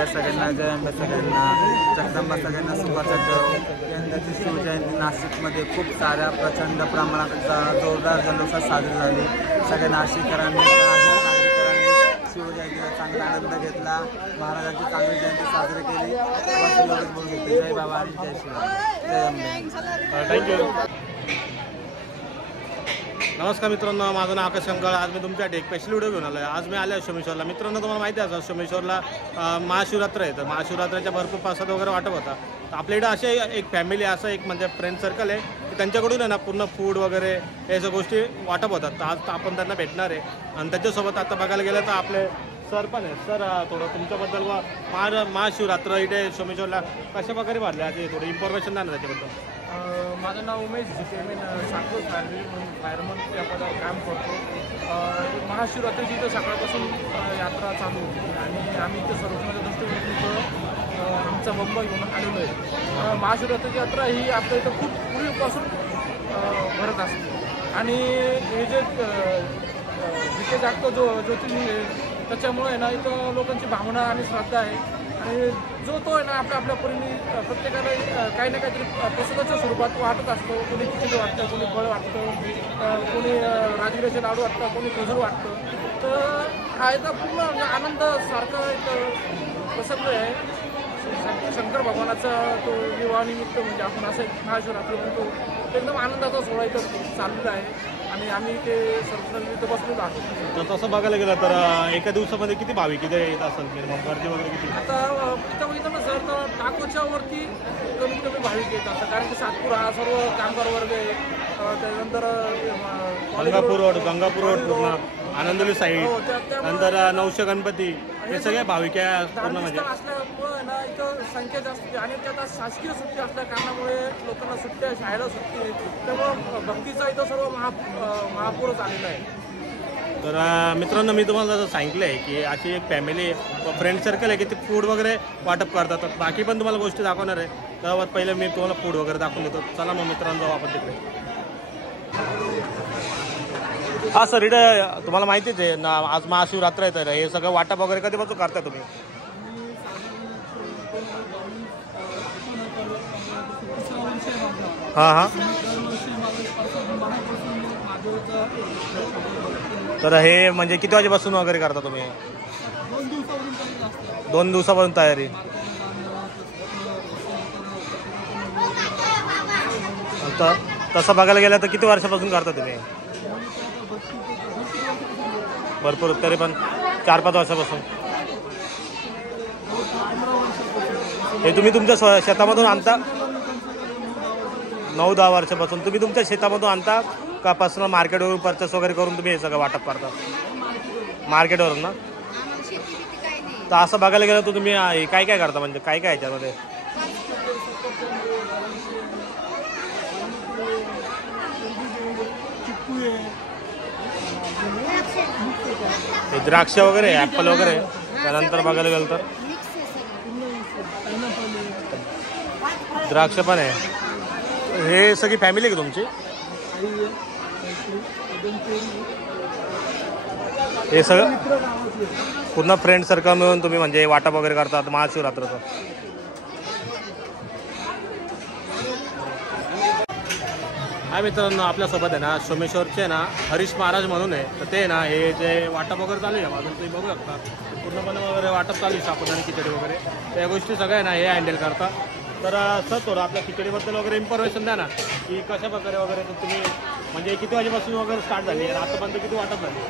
शिवराय सगळ्यांना, जय अंबे सगळ्यांना, जगदंबा सगळ्यांना शुभाशय. यंदाची शिवजयंती नाशिकमध्ये खूप साऱ्या प्रचंड प्रमाणात जोरदार जल्लोषात साजरी झाली. सगळ्या नाशिककरांनी शिवजयंतीचा चांगला आनंद घेतला. महाराजांची चांगली जयंती साजरी केली. जय बाबा आणि जय शिवराय, जय अंबे. थँक्यू. नमस्कार मित्रांनो, माझं नाव आकाश शंकर. आज मी तुमच्यासाठी एक स्पेशल व्हिडिओ घेऊन आलो आहे. आज मी आलो आहे सोमेश्वरला. मित्रांनो, तुम्हाला माहिती आहे सोमेश्वरला महाशिवरात्र आहे. तर महाशिवरात्राच्या भरपूर प्रसाद वगैरे वाटप होता. तर आपल्या इकडे असे एक फॅमिली, असं एक म्हणजे फ्रेंड सर्कल आहे की त्यांच्याकडून आहे ना पूर्ण फूड वगैरे हे सगळ्या गोष्टी वाटप होतात. तर आज आपण त्यांना भेटणार आहे. आणि त्याच्यासोबत आता बघायला गेलं तर आपले सर पण आहे. सर, थोडं तुमच्याबद्दल व महाशिवरात्र इथे सोमेश्वरला कशा प्रकारे भरले आहे थोडी इन्फॉर्मेशन द्या ना त्याच्याबद्दल. माझं नाव उमेश झिके. मी साखर फायरमन या पदावर काम करतो. महाशिवरात्रीची इथं सकाळपासून यात्रा चालू होती आणि आम्ही इथं सर्वजणांच्या दृष्टीने आमचा बंब घेऊन आलेलो आहे. महाशिवरात्रीची यात्रा ही आपल्या इथं खूप पूर्वीपासून भरत असते आणि हे जे जिथे जागतो ज्योतिर्लिंग आहे त्याच्यामुळे ना इथं लोकांची भावना आणि श्रद्धा आहे. आणि जो तो आहे ना आपल्या परीने प्रत्येकाला काही ना काहीतरी प्रसादाच्या स्वरूपात वाटत असतो. कोणी खिचडी वाटतं, कोणी फळ वाटतं, कोणी राजगिराचे लाडू वाटतं, कोणी खजूर वाटतं. तर हा एकदा पूर्ण आनंद सारखा एक प्रसंग आहे. शंकर भगवानाचा तो विवाहानिमित्त म्हणजे आपण असं एक महाशिवरात्री म्हणतो. एकदम आनंदाचा सोहळा इथं चाललेला आहे आणि आम्ही ते सर्वजण इथं बसलेलो आहोत. तर तसं बघायला गेलं तर एका दिवसामध्ये किती भाविक इथे येत असेल गर्दी वगैरे किती? आता इथं बघितलं ना सर, तर टाकोच्या वरती कमीत कमी भाविक येत असतात. कारण की सातपूर हा सर्व कामगार वर्ग आहे. त्यानंतर गंगापूर रोड पूर्ण आनंदोली साईड, नंतर नवशे गणपती, हे सगळे भाविक पूर्ण म्हणजे असल्यामुळे ना इथं संख्या जास्त आहे. आणि त्यात शासकीय सुट्टी असल्या कारणामुळे लोकांना सुट्ट्या, शाळेला सुट्टी आहे. त्यामुळं भक्तीचा इथं सर्व महापूरच आलेला आहे. तर मित्रांनो, मी तुम्हाला जसं सांगितलं आहे की अशी एक फॅमिली फ्रेंड सर्कल आहे की ते फूड वगैरे वाटप करतात. तर बाकी पण तुम्हाला गोष्टी दाखवणार आहे. तर पहिले मी तुम्हाला फूड वगैरे दाखवून देतो. चला मग मित्रांनो, जाऊ आपण तिकडे. हां सर, इकडे तुम्हाला माहितीच आहे ना आज महाशिवरात्र आहे. तर हे सगळं वाटप वगैरे कधीपासून करता तुम्ही? हां हां. तर हे म्हणजे किती वाजेपासून वगैरे करता तुम्ही? 2 दिवसापासून तयारी. तर तसं बघायला गेलं तर किती वर्षापासून करता तुम्ही? भरपूर, तरी पण 4-5 वर्षापासून. हे तुम्ही तुमच्या शेतामधून आणता? 9-10 वर्षापासून तुम्ही तुमच्या शेतामधून आणता का पर्सनल मार्केटवरून परचेस वगैरे करून तुम्ही हे सगळं वाटप करता? मार्केटवरून ना. तर असं बघायला गेलं तर तुम्ही काय काय करता, म्हणजे काय काय याच्यामध्ये? द्राक्ष वगैरे, ॲपल वगैरे. त्यानंतर बघायला गेलं तर द्राक्ष पण आहे. हे सगळी फॅमिली आहे का तुमची? हे सगळं पूर्ण फ्रेंड सर्कल मिळून तुम्ही म्हणजे वाटप वगैरे करतात महाशिवरात्राचं? हा मित्रांनो, आपल्यासोबत आहे ना सोमेश्वरचे ना हरीश महाराज म्हणून आहे. तर ते ना हे जे वाटप वगैरे चालू आहे अजून तुम्ही बघू शकता पूर्णपणे वगैरे वाटप चालू आहे. साबुदाणा खिचडी वगैरे त्या गोष्टी सगळ्या ना हे हँडल करतात. तर सर, थोडं आपल्या खिचडीबद्दल वगैरे इन्फॉर्मेशन द्या ना की कशा प्रकारे वगैरे तुम्ही म्हणजे किती वाजेपासून वगैरे स्टार्ट झाली आहे, आतापर्यंत किती वाटप झाली?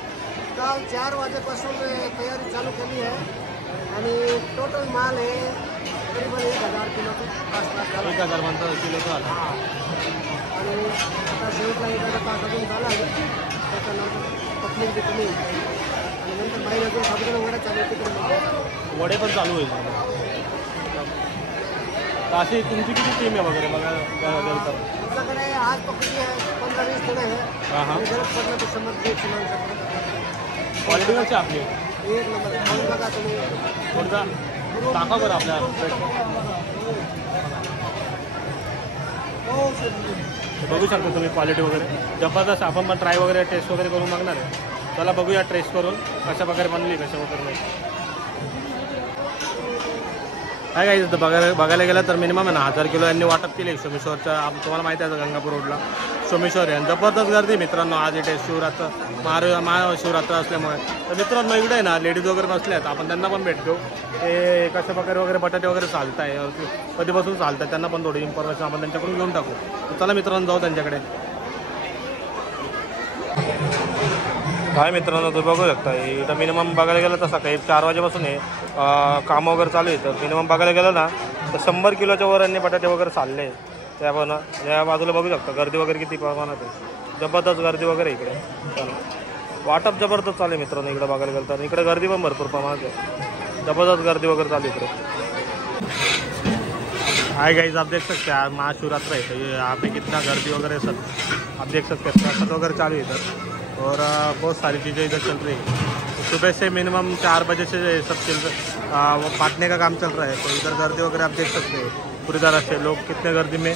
काल 4 वाजेपासून तयारी चालू केली आहे आणि टोटल माल आहे तकरीबन 1000 किलोचा आसपास झाला. 1000 किलोचा आला. आणि आता शेवटला एखादा तास अजून झाला आहे. त्याच्यानंतर पत्नीची जी कमी आणि नंतर बाहेर अजून साबुदाणा वडा चालू तिकडे वडे पण चालू होईल. तर अशी तुमची किती टीम आहे वगैरे बघा गेलं तर? आमच्याकडे आज पकडली आहे 15-20 जण आहे. हां हां. गरज पडलं तर 100 क्वालिटी कशी आपली? एक नंबर आहे. बघा तुम्ही थोडा दाखवा बरं आपल्या. बघू शकता तुम्ही क्वालिटी वगैरे जबरदस्त. आपण पण ट्राय वगैरे टेस्ट वगैरे करून बघणार आहे. चला बघूया टेस्ट करून कशा प्रकारे बनली, कशा वगैरे नाही. काय काय इथं बघायला गेलं तर मिनिमम आहे ना 1000 किलो यांनी वाटप केले सोमेश्वरच्या. तुम्हाला माहिती आहे गंगापूर रोडला सोमेश्वर आहे. जबरदस्त गर्दी मित्रांनो आज इथे शिवरात्र महाशिवरात्र असल्यामुळे. तर मित्रांनो इकडे आहे ना लेडीज वगैरे बसल्यात, आपण त्यांना पण भेटतो. ते कशा प्रकारे वगैरे बटाटे वगैरे चालत आहे, कधीपासून चालतात त्यांना पण थोडी इन्फॉर्मेशन आपण त्यांच्याकडून घेऊन टाकू. चला मित्रांनो जाऊ त्यांच्याकडे. काय मित्रांनो तुम्ही बघू शकता इथं मिनिमम बघायला गेलं तर सकाळी 4 वाजेपासून आहे कामं वगैरे चालू आहे. तर मिनिमम बघायला गेलं ना तर 100 किलोच्या वर यांनी बटाटे वगैरे चालले आहे. त्या पण या बाजूला बघू शकता गर्दी वगैरे किती प्रमाणात आहे. जबरदस्त गर्दी वगैरे इकडे वाटप जबरदस्त चालू आहे मित्रांनो. इकडे बघायला गेलं तर इकडे गर्दी पण भरपूर प्रमाणात आहे. जबरदस्त गर्दी वगैरे चालू इकडे. हाय गाइस आप देख सकते हैं आज महाशिवरात्र है तो ये यहाँ पे कितना गर्दी वगैरह सब आप देख सकते हैं. प्रसाद वगैरह चालू है इधर और बहुत सारी चीज़ें इधर चल रही है. तो सुबह से मिनिमम 4 बजे से सब चल रहा वो बांटने का काम चल रहा है. तो इधर गर्दी वगैरह आप देख सकते हैं पूरी तरह से. लोग कितने गर्दी में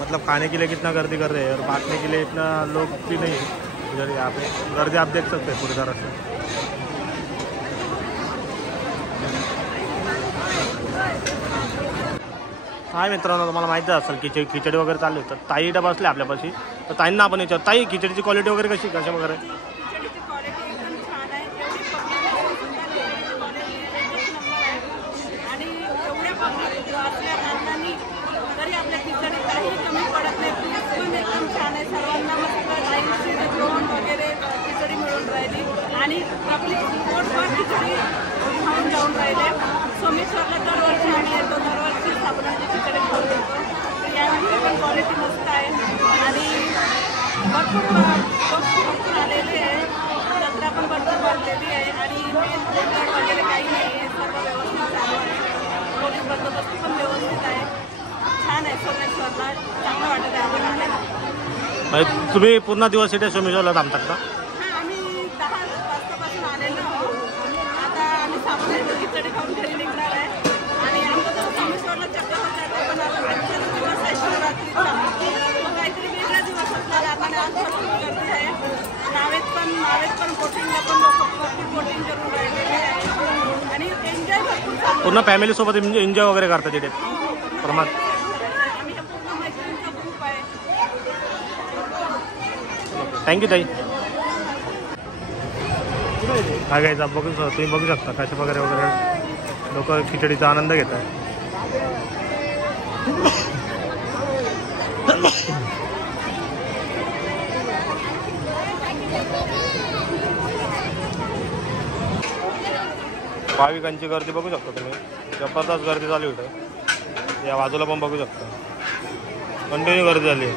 मतलब खाने के लिए कितना गर्दी कर रहे हैं और बांटने के लिए इतना लोग भी नहीं है इधर. यहाँ पे गर्दी आप देख सकते हैं पूरी तरह से. हाय मित्रांनो तुम्हाला माहिती असेल खिचडी वगैरे चालू आहे. तर ताई इथं बसले आपल्यापाशी. तर ताईंना आपण विचार ताई खिचडीची क्वालिटी वगैरे कशा वगैरे. खिचडीची क्वालिटी एकदम छान आहे. एवढी पब्लिक क्वालिटी एकच नंबर आहे. आणि एवढ्या पब्लिक असल्या कारणाने तरी आपल्या खिचडी काही कमी पडत नाही. टेस्ट पण एकदम छान आहे. सर्वांना मस्त राईसची जेवण वगैरे खिचडी मिळून राहिली आणि पब्लिक पोटभर खिचडी खाऊन जाऊन राहिले. सोमेश्वरला दरवर्षी आम्ही येतो, दरवर्षी साबणाची खिचडी खाऊन येतो. तर यावेळी पण क्वालिटी मस्त आहे आणि भरपूर आलेले आहे. जत्रा पण भरपूर भरलेली आहे आणि मेन वगैरे काही नाही आहे. सर्व व्यवस्थित चालू आहे. पोलीस बंदोबस्त पण व्यवस्थित आहे. छान आहे. सोमेश्वरला चांगलं वाटत आहे आम्हाला आलेलं. तुम्ही पूर्ण दिवस इथे सोमेश्वरला थांबतात का. हां आम्ही 10 वाजतापासून आलेलो आहोत. आता आम्ही साबणाची खिचडी खाऊन घरी निघणार आहे आणि आमचं तर सोमेश्वरला चक्कर पण आजचा दिवस आहे शिवरात्रीचा. काहीतरी वेगळा दिवस असला कारण आज भरपूर गर्दी आहे. नावेत पण बोटिंगला पण लोक भरपूर बोटिंग करून राहिलेले आहे आणि एन्जॉय भरपूर चालू. पूर्ण फॅमिलीसोबत एन्जॉय वगैरे करतात तिथे प्रमाण. आम्ही हा पूर्ण मैत्रिणीचा ग्रुप आहे. थँक्यू ताई. हा गाईज आप तुम्ही बघू शकता कशा वगैरे लोक खिचडीचा आनंद घेतात. भाविकांची गर्दी बघू शकता तुम्ही. जबरदस्त गर्दी चालू होतं. या बाजूला पण बघू शकता कंटिन्यू गर्दी झाली आहे.